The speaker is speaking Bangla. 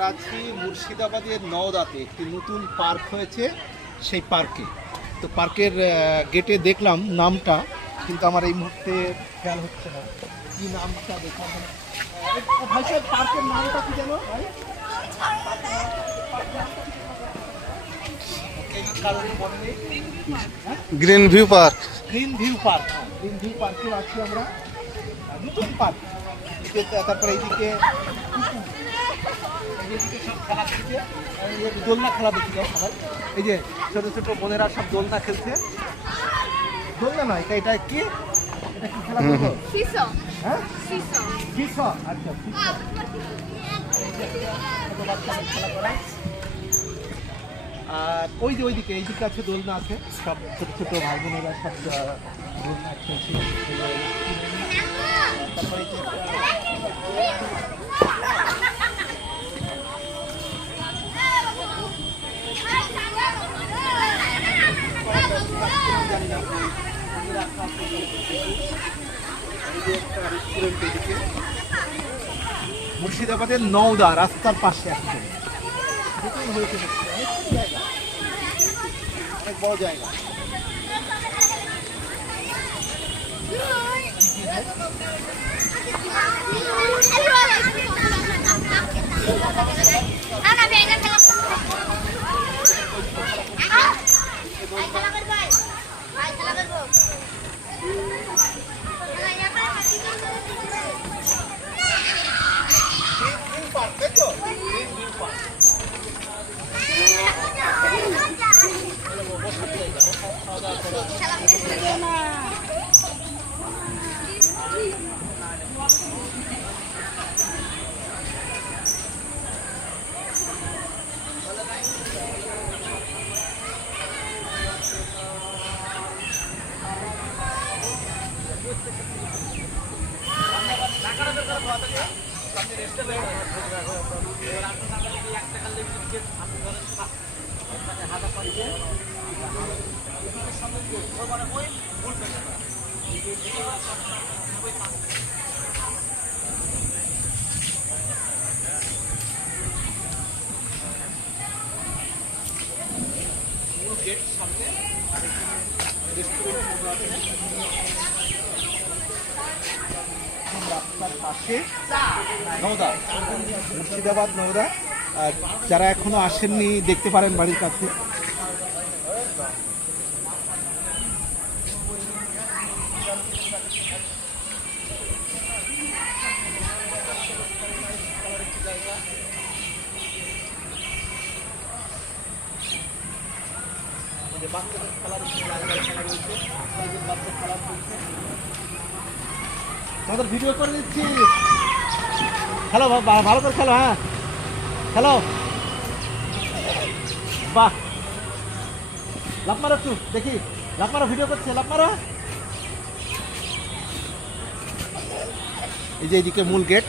আমরা আছি মুর্শিদাবাদের নওদাতে একটি নতুন পার্ক হয়েছে, সেই পার্কে। তো পার্কের গেটে দেখলাম নামটা, কিন্তু আমার এই মুহূর্তে খেয়াল হচ্ছে না কি নামটা। দেখলাম ভাই সাহেব, পার্কের নামটা কি জানো ভাই? Green view park. Green view park. Green view পার্কে আছি আমরা, নতুন পার্ক। তারপরে এইদিকে সব খেলা খেলছে, দোলনা খেলা দেখি যায় সবাই। এই যে ছোট ছোট বোনেরা সব দোলনা খেলছে। দোলনা নয়, এটা কি, এটা কি খেলা বলবো? হ্যাঁ, সিসো। আচ্ছা, খেলা করা। আর ওই যে ওইদিকে এইদিকে আছে দোলনা আছে, সব ছোট ছোট ভাই বোনেরা সব দোলনা খেলছে। তারপরে মুর্শিদাবাদের নওদা রাস্তার পাশে একদম হয়েছে, অনেক বড় জায়গা। রাস্তার পাশে নওদা, মুর্শিদাবাদ নওদা। আর যারা এখনো আসেননি দেখতে পারেন বাড়ির কাছে। আমাদের ভিডিও করে দিচ্ছি। হ্যালো, ভালো করে খেলো। হ্যাঁ, হ্যালো, বাহ, লাভ মারো একটু দেখি, লাভ মারো, ভিডিও করছে, লাভ মারো। এই যে এইদিকে মূল গেট।